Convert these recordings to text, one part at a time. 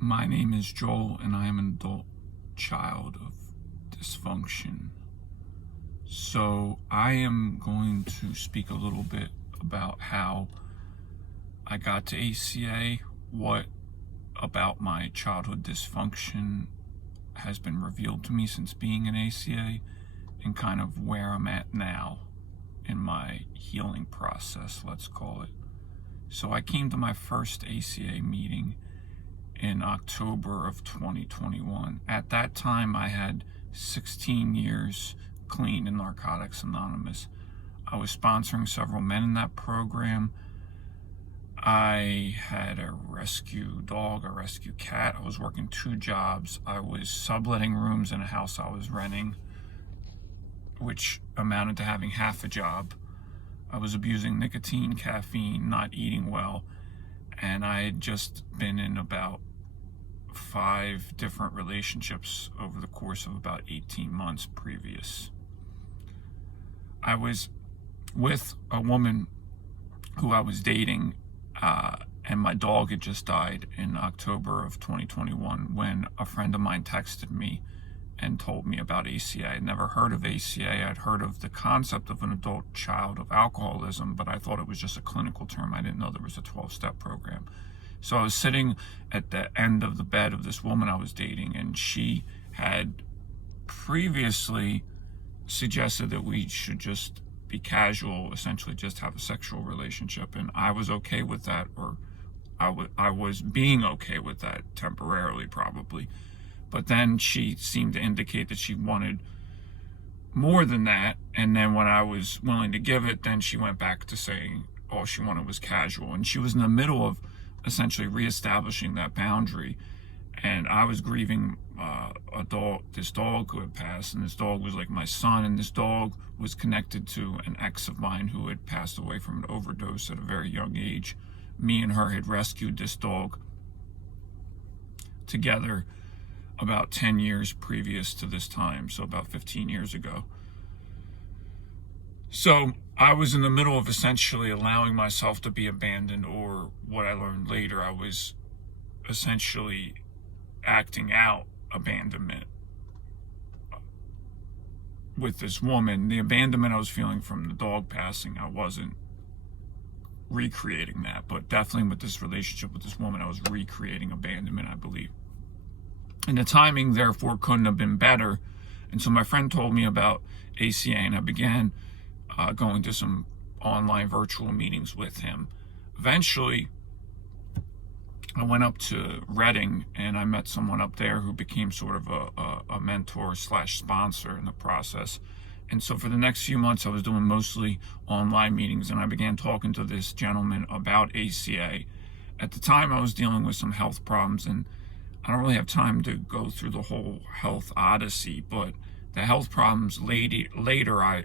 My name is Joel, and I am an adult child of dysfunction. So I am going to speak a little bit about how I got to ACA, what about my childhood dysfunction has been revealed to me since being in ACA, and kind of where I'm at now in my healing process, let's call it. So I came to my first ACA meeting in October of 2021. At that time, I had 16 years clean in Narcotics Anonymous. I was sponsoring several men in that program. I had a rescue dog, a rescue cat. I was working 2 jobs. I was subletting rooms in a house I was renting, which amounted to having half a job. I was abusing nicotine, caffeine, not eating well, and I had just been in about 5 different relationships over the course of about 18 months previous. I was with a woman who I was dating, and my dog had just died in October of 2021 when a friend of mine texted me and told me about ACA. I'd never heard of ACA. I'd heard of the concept of an adult child of alcoholism, but I thought it was just a clinical term. I didn't know there was a 12-step program. So I was sitting at the end of the bed of this woman I was dating, and she had previously suggested that we should just be casual, essentially just have a sexual relationship, and I was okay with that, or I was being okay with that temporarily, probably. But then she seemed to indicate that she wanted more than that, and then when I was willing to give it, then she went back to saying all she wanted was casual, and she was in the middle of essentially reestablishing that boundary. And I was grieving this dog who had passed, and this dog was like my son, and this dog was connected to an ex of mine who had passed away from an overdose at a very young age. Me and her had rescued this dog together about 10 years previous to this time, so about 15 years ago. So I was in the middle of essentially allowing myself to be abandoned, or what I learned later, I was essentially acting out abandonment with this woman. The abandonment I was feeling from the dog passing, I wasn't recreating that, but definitely with this relationship with this woman, I was recreating abandonment, I believe. And the timing, therefore, couldn't have been better. And so my friend told me about ACA, and I began going to some online virtual meetings with him. Eventually, I went up to Reading, and I met someone up there who became sort of a mentor / sponsor in the process. And so for the next few months, I was doing mostly online meetings, and I began talking to this gentleman about ACA. At the time, I was dealing with some health problems, and I don't really have time to go through the whole health odyssey, but the health problems later I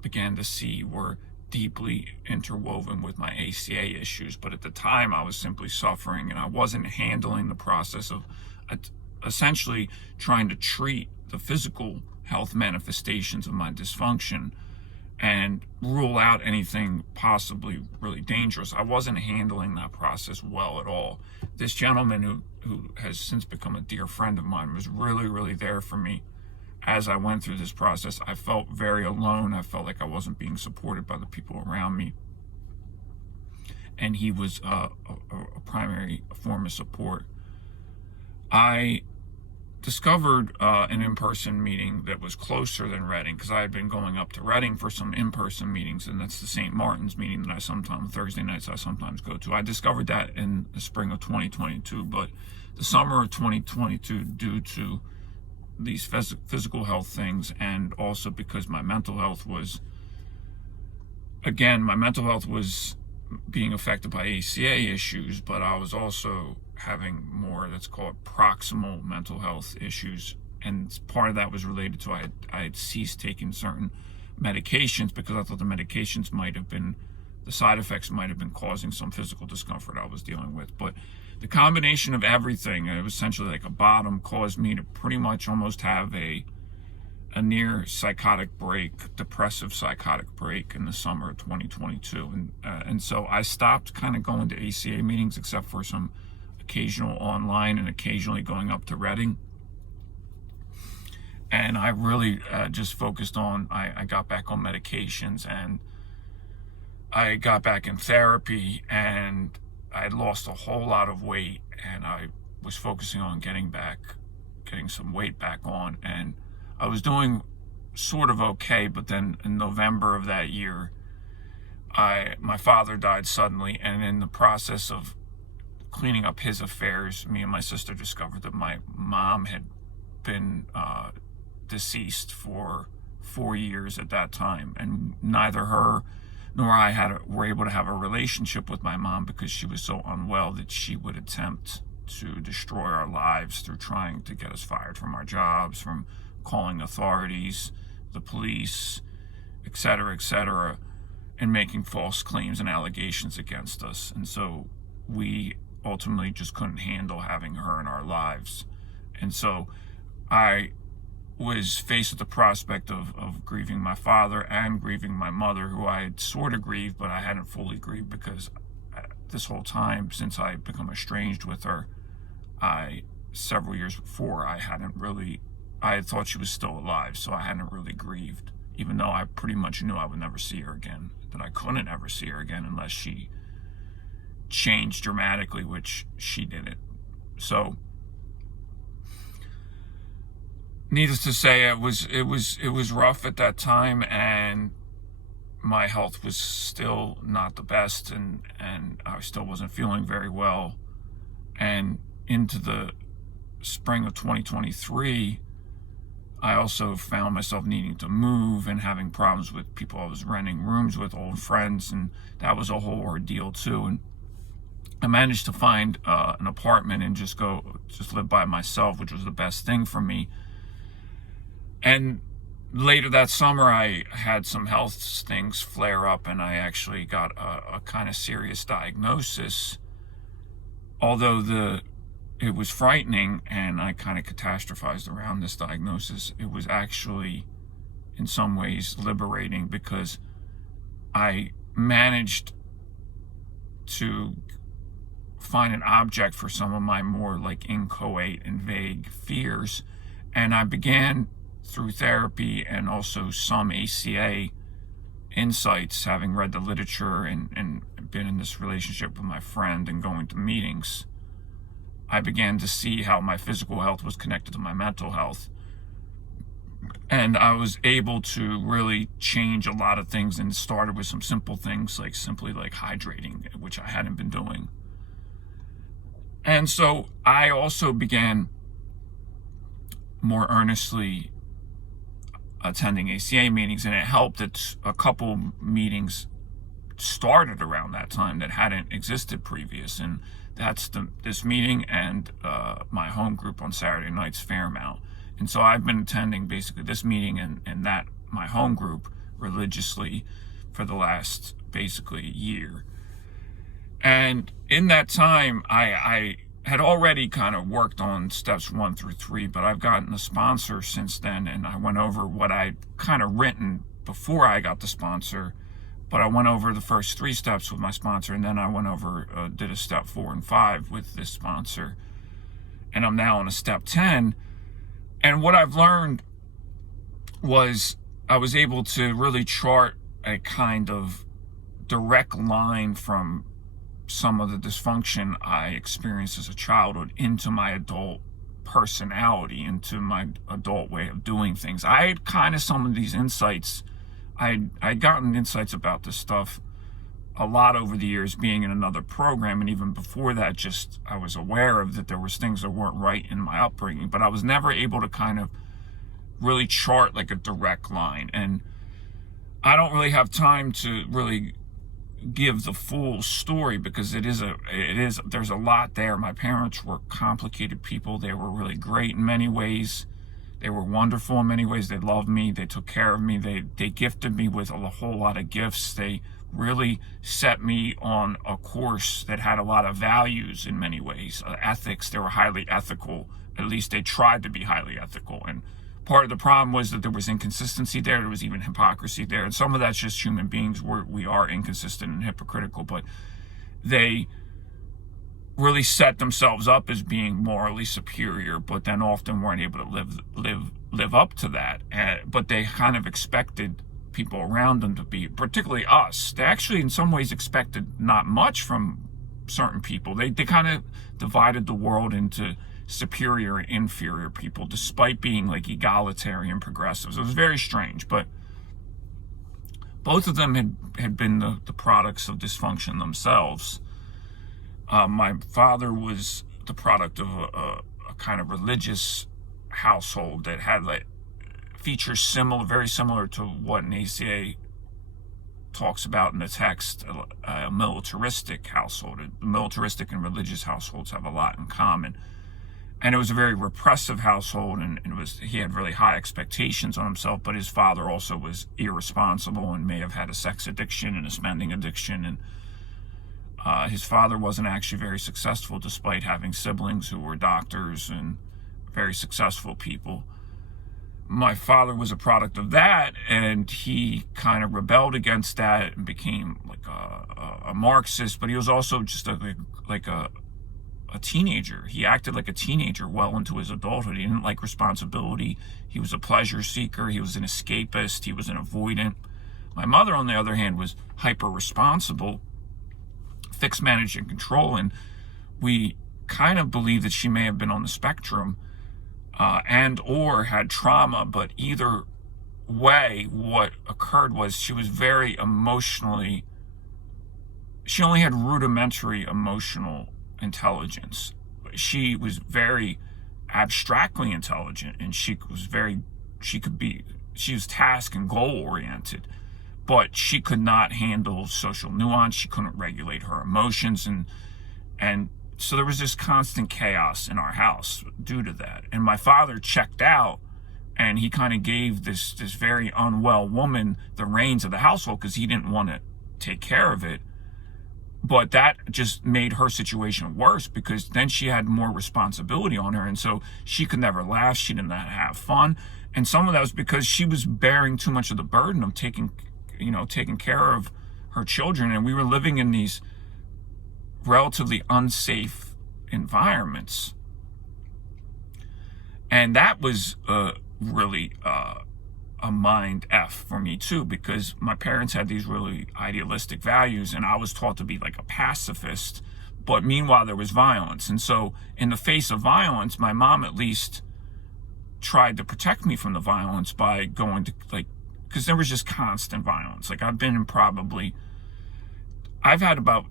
began to see were deeply interwoven with my ACA issues. But at the time, I was simply suffering, and I wasn't handling the process of essentially trying to treat the physical health manifestations of my dysfunction and rule out anything possibly really dangerous. I wasn't handling that process well at all. This gentleman who has since become a dear friend of mine was really, really there for me as I went through this process. I felt very alone. I felt like I wasn't being supported by the people around me. And he was a primary form of support. I discovered an in-person meeting that was closer than Reading, because I had been going up to Reading for some in-person meetings, and that's the St. Martin's meeting that Thursday nights I sometimes go to. I discovered that in the spring of 2022, but the summer of 2022, due to these physical health things, and also because my mental health was being affected by ACA issues, but I was also having more that's called proximal mental health issues, and part of that was related to I had ceased taking certain medications because I thought the medications the side effects might have been causing some physical discomfort I was dealing with. But the combination of everything, it was essentially like a bottom, caused me to pretty much almost have a near psychotic break, depressive psychotic break in the summer of 2022. And so I stopped kind of going to ACA meetings except for some occasional online and occasionally going up to Reading. And I really just focused on, I got back on medications, and I got back in therapy, and I had lost a whole lot of weight, and I was focusing on getting some weight back on, and I was doing sort of okay. But then in November of that year, my father died suddenly, and in the process of cleaning up his affairs, me and my sister discovered that my mom had been deceased for 4 years at that time, and neither her nor I were able to have a relationship with my mom because she was so unwell that she would attempt to destroy our lives through trying to get us fired from our jobs, from calling authorities, the police, etc., and making false claims and allegations against us. And so we ultimately just couldn't handle having her in our lives. And so I was faced with the prospect of grieving my father and grieving my mother, who I had sort of grieved, but I hadn't fully grieved, because this whole time since I had become estranged with her, several years before, I had thought she was still alive, so I hadn't really grieved, even though I pretty much knew I would never see her again, that I couldn't ever see her again unless she changed dramatically, which she didn't. So needless to say, it was rough at that time, and my health was still not the best, and I still wasn't feeling very well. And into the spring of 2023, I also found myself needing to move and having problems with people I was renting rooms with, old friends, and that was a whole ordeal too. And I managed to find an apartment and just live by myself, which was the best thing for me. And later that summer, I had some health things flare up, and I actually got a kind of serious diagnosis. Although it was frightening, and I kind of catastrophized around this diagnosis, it was actually in some ways liberating, because I managed to find an object for some of my more like inchoate and vague fears. And I began, through therapy and also some ACA insights, having read the literature and been in this relationship with my friend and going to meetings, I began to see how my physical health was connected to my mental health. And I was able to really change a lot of things, and started with some simple things, like simply like hydrating, which I hadn't been doing. And so I also began more earnestly attending ACA meetings, and it helped that a couple meetings started around that time that hadn't existed previous, and that's this meeting and my home group on Saturday nights, Fairmount. And so I've been attending basically this meeting and that my home group religiously for the last basically year. And in that time, I had already kind of worked on steps 1 through 3, but I've gotten a sponsor since then, and I went over what I'd kind of written before I got the sponsor, but I went over the first 3 steps with my sponsor, and then I went over, did a step 4 and 5 with this sponsor, and I'm now on a step 10. And what I've learned was I was able to really chart a kind of direct line from some of the dysfunction I experienced as a childhood into my adult personality, into my adult way of doing things. I had kind of some of these insights. I'd gotten insights about this stuff a lot over the years, being in another program, and even before that, just I was aware of that there was things that weren't right in my upbringing, but I was never able to kind of really chart like a direct line. And I don't really have time to really give the full story, because there's a lot there. My parents were complicated people. They were really great in many ways. They were wonderful in many ways. They loved me. They took care of me. They gifted me with a whole lot of gifts. They really set me on a course that had a lot of values in many ways. Ethics, they were highly ethical. At least they tried to be highly ethical. And part of the problem was that there was inconsistency there. There was even hypocrisy there. And some of that's just human beings. We are inconsistent and hypocritical. But they really set themselves up as being morally superior, but then often weren't able to live up to that. But they kind of expected people around them to be, particularly us. They actually, in some ways, expected not much from certain people. They kind of divided the world into superior and inferior people, despite being like egalitarian progressives. It was very strange, but both of them had been the products of dysfunction themselves. My father was the product of a kind of religious household that had like features very similar to what an ACA talks about in the text, a militaristic household. Militaristic and religious households have a lot in common. And it was a very repressive household, and he had really high expectations on himself, but his father also was irresponsible and may have had a sex addiction and a spending addiction, and his father wasn't actually very successful despite having siblings who were doctors and very successful people. My father was a product of that, and he kind of rebelled against that and became like a Marxist, but he was also just like a teenager. He acted like a teenager well into his adulthood. He didn't like responsibility. He was a pleasure seeker. He was an escapist. He was an avoidant. My mother, on the other hand, was hyper responsible, fixed, manage, and control, and we kind of believe that she may have been on the spectrum and or had trauma, but either way, what occurred was she was very emotionally, she only had rudimentary emotional intelligence. She was very abstractly intelligent, and she was task and goal oriented, but she could not handle social nuance. She couldn't regulate her emotions, and so there was this constant chaos in our house due to that. And my father checked out, and he kind of gave this very unwell woman the reins of the household because he didn't want to take care of it. But that just made her situation worse, because then she had more responsibility on her, and so she could never laugh. She did not have fun, and some of that was because she was bearing too much of the burden of taking care of her children, and we were living in these relatively unsafe environments. And that was really a mind F for me too, because my parents had these really idealistic values, and I was taught to be like a pacifist, but meanwhile there was violence. And so in the face of violence, my mom at least tried to protect me from the violence by going to, like, because there was just constant violence. Like, I've had about,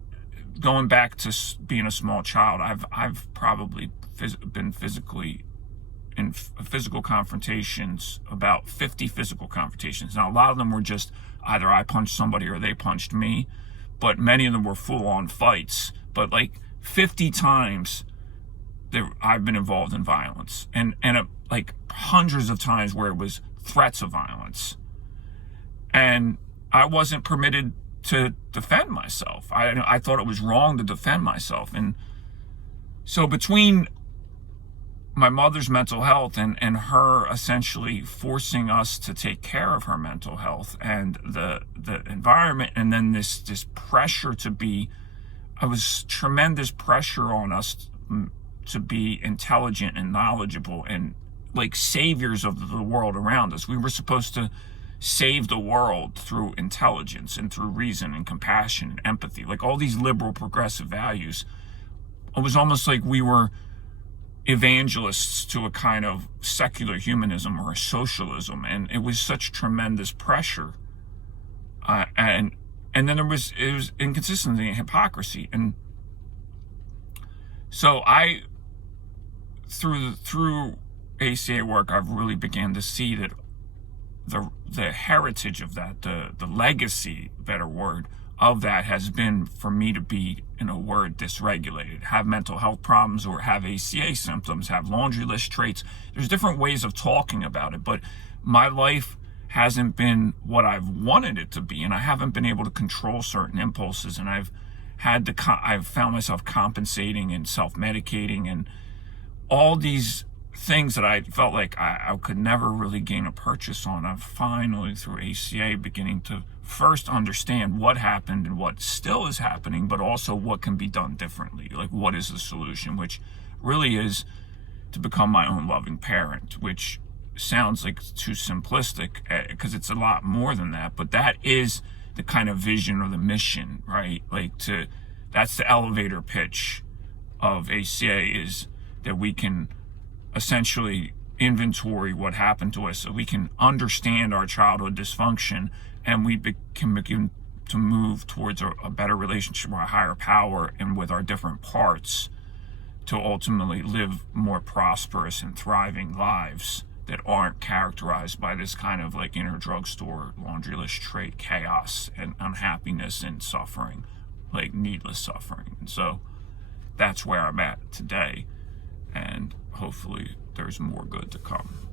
going back to being a small child, I've probably been physically in physical confrontations, about 50 physical confrontations. Now, a lot of them were just either I punched somebody or they punched me, but many of them were full-on fights. But like 50 times I've been involved in violence, and like hundreds of times where it was threats of violence, and I wasn't permitted to defend myself. I thought it was wrong to defend myself. And so between my mother's mental health and her essentially forcing us to take care of her mental health, and the environment, and then this pressure was tremendous pressure on us to be intelligent and knowledgeable and like saviors of the world around us. We were supposed to save the world through intelligence and through reason and compassion and empathy, like all these liberal progressive values. It was almost like we were evangelists to a kind of secular humanism or a socialism, and it was such tremendous pressure, and then it was inconsistency and hypocrisy. And so through ACA work, I've really began to see that the heritage of that, the legacy, better word, of that has been for me to be, in a word, dysregulated, have mental health problems, or have ACA symptoms, have laundry list traits. There's different ways of talking about it, but my life hasn't been what I've wanted it to be, and I haven't been able to control certain impulses, and I've found myself compensating and self-medicating and all these things that I felt like I could never really gain a purchase on, I'm finally through ACA beginning to first understand what happened and what still is happening, but also what can be done differently. Like, what is the solution, which really is to become my own loving parent, which sounds like too simplistic because it's a lot more than that, but that is the kind of vision or the mission, right? Like, that's the elevator pitch of ACA, is that we can essentially inventory what happened to us so we can understand our childhood dysfunction, and we can begin to move towards a better relationship with our higher power and with our different parts to ultimately live more prosperous and thriving lives that aren't characterized by this kind of like inner drugstore laundry list trait chaos and unhappiness and suffering, like needless suffering. And so that's where I'm at today, and hopefully there's more good to come.